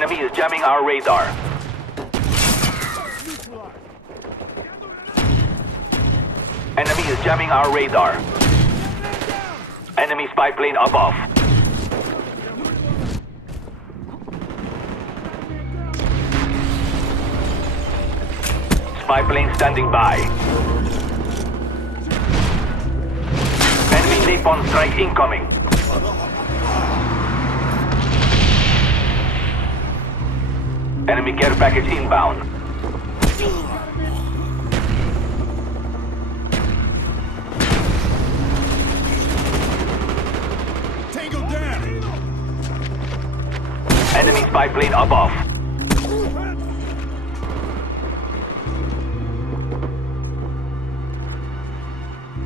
Enemy is jamming our radar. Enemy is jamming our radar. Enemy spy plane above. Spy plane standing by. Enemy napalm strike incoming. Enemy care package inbound. Tango down! Enemy spy plane above.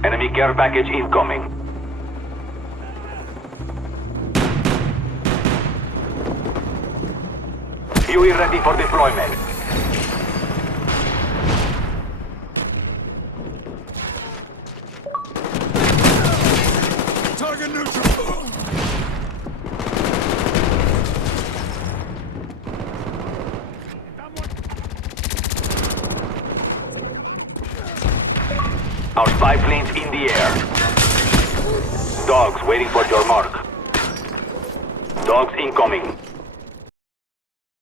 Enemy care package incoming. UAV ready for deployment. Target neutral! Our spy plane's in the air. Dogs waiting for your mark. Dogs incoming.